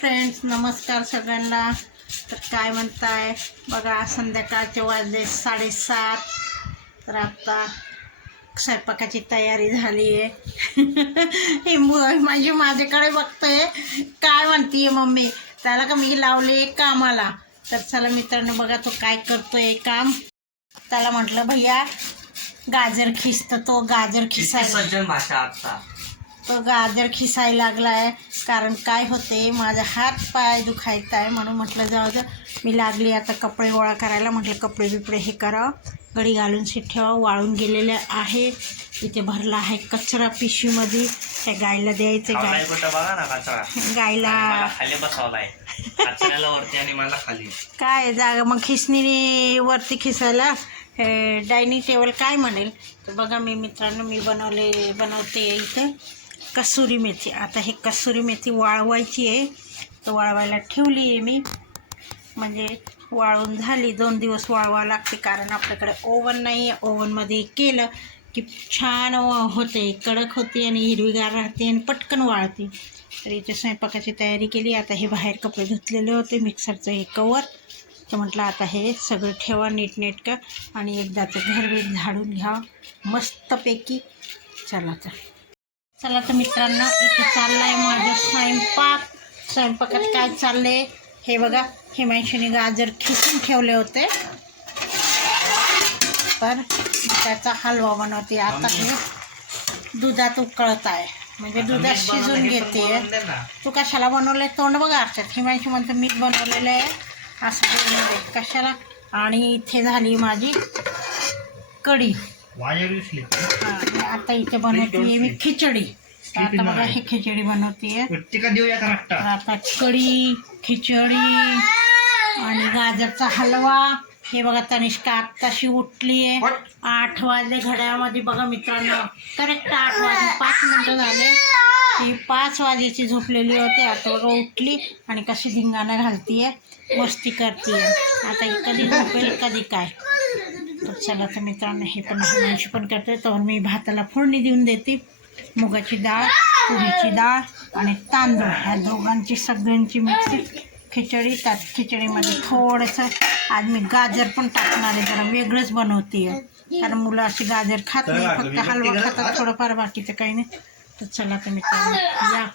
Friends नमस्कार सगळ्यांना. तर काय म्हणताय? बघा संध्याकाळचे वाजले साडेसात. तर आता स्वयंपाकाची तयारी झाली आहे हे म्हणजे माझ्याकडे बघतोय. काय म्हणतीये मम्मी? त्याला का मी लावले कामाला? तर चला मित्रांनो बघा तो काय करतोय काम. त्याला म्हटलं भैया गाजर खिसतं. तो गाजर खिसायचं भाषा आता. तो गाजर खिसायला लागला आहे कारण काय होते माझा हात पाय दुखायत आहे म्हणून म्हटलं जाऊ दे. मी लागली आता कपडे गोळा करायला. म्हटलं कपडे बिपडे हे करावं गडी घालून सीट ठेवा. वाळून गेलेले आहे. इथे भरला आहे कचरा पिशवीमध्ये. त्या गायला द्यायचे गाय. बघा ना कचरा. गायला. खाली आणि मला खाली. काय जागा? मग खिसणीने वरती खिसायला? डायनिंग टेबल काय म्हणेल? तर बघा मी मित्रांनो मी बनवले बनवते इथे. कसुरी मेथी. आता हे कसुरी मेथी वाळवायची आहे. तर वाळवायला ठेवली आहे मी. म्हणजे वाळून झाली. दोन दिवस वाळवा लागते कारण आपल्याकडे ओव्हन नाही आहे ओव्हनमध्ये केलं की छान होते. कडक होते आणि हिरवीगार राहते आणि पटकन वाळते. तर याच्या स्वयंपाकाची तयारी केली. आता हे बाहेर कपडे धुतलेले होते. मिक्सरचं हे कवर. तर म्हटलं आता हे सगळं ठेवा नीटनेटकं आणि एकदाचं घरबीट झाडून घ्या. मस्तपैकी. चला तर. चला तर मित्रांनो इथे चाललं आहे माझं स्वयंपाक. स्वयंपाकात काय चाललंय? हे बघा हिमांशीने गाजर खिसून ठेवले होते. तर त्याचा हलवा बनवते. आता हे दुधात उकळत आहे. म्हणजे दुधात शिजून घेते. तू कशाला बनवलंय? तोंड बघा अर्च्यात हिमांशी म्हणतं मीच बनवलेलं आहे. असं कशाला? आणि इथे झाली माझी कढी. वायर दिसली आणि आता इथे बनवते मी खिचडी. आता बघा ही खिचडी बनवते. देऊया का आता कढी खिचडी आणि गाजरचा हलवा. हे बघा तनिष्का आत्ताशी उठली आहे. आठ वाजले घड्याळमध्ये. बघा मित्रांनो करेक्ट आठ वाजले पाच मिनटं झाले. ती पाच वाजेची झोपलेली होती. आता बघा उठली आणि कशी धिंगाणं घालतीये मस्ती करतीये. आता कधी झोपेल कधी काय? तर चला तर मित्रांनो हे पण हनुमानशी पण करते तर मी भाताला फोडणी देऊन देते. मुगाची डाळ तुरीची डाळ आणि तांदूळ. ह्या दोघांची सगळ्यांची मिक्सी खिचडी. त्यात खिचडीमध्ये थोडंसं आज मी गाजर पण टाकणार आहे. जरा वेगळंच बनवते. कारण मुलं अशी गाजर खात नाही. फक्त हलवा खातात. थोडंफार बाकीचं काही नाही. तर चला तर मित्रांनो या.